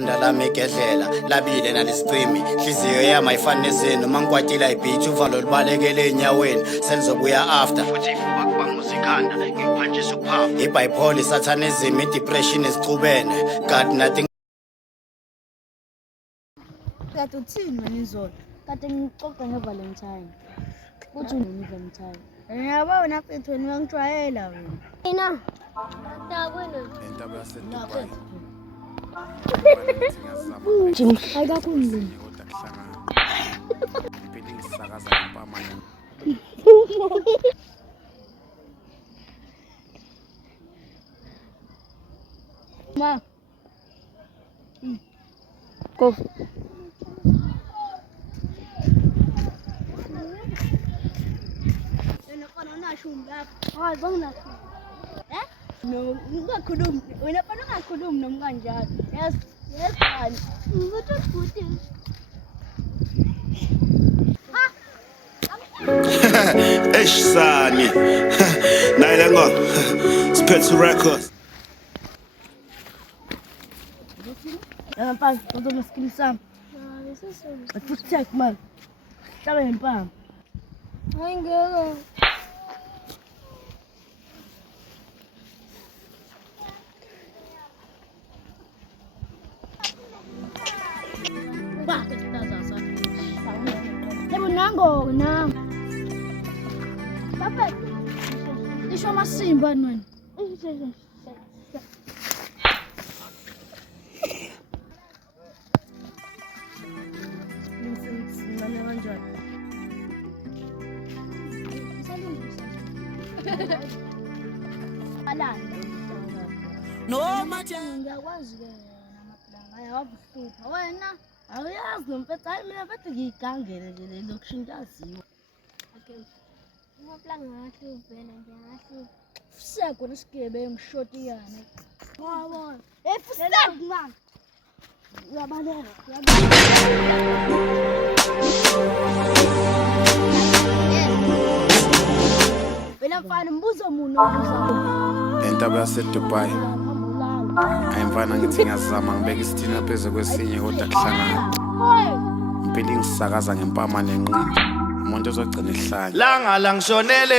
Ndalami igedlela labile nalisiqimi hliziyo yami ayifani nezenu mangikwatila ibhithi uvalo libalekele enyaweni selizobuya after futhi ifuba kubanguza ikhanda ngiphanjiswa ukuphafa ibipolar satanism depression isicubene God nothing. Kade uthini wena izolo? Kade ngixoxa ngeValentine. Uthi uneValentine. Yabona mfethu wena uyangijwayela wena. Mina. Dabona. Entaba yaseDubai. Jim, ayikakhulu. Impilo ngisakaza impama. Ma. Go. Hayi banginasho. No, ungakhulumi. Wena bana ungakhulumi noma kanjalo. Yes, bani. Ngikuthi Sani. Nailengo. Spetsu Records. Pam, todo maskini sam. Futhi check man. Hlaba ngempama. Hayi ngeke. Hebu nango na. Papa. Isho masimba nini? No matter. Ngiyakwazi ke namaplanga ayawabuhlupha wena awuyazi nompethu hayi mina mfethu ngiyigangele nje le lokushintsha yaziwa. Okay. Amaplanga ayahlupha vele nje ayahlupha. Seko nesigebe ngishoti yana. Ngiyabona. Seko man. Uyabaleka. Wena mfana mbuzo umuntu obuzayo. Entaba yaseDubai. Ayimfana ngithi ngiyazama ngibeka isithina phezulu kwesinye kodwa kuhlangana. Impilo ngisakaza ngempama nenqindi. Umuntu ozogcina ihlanya. Langa la ngishonele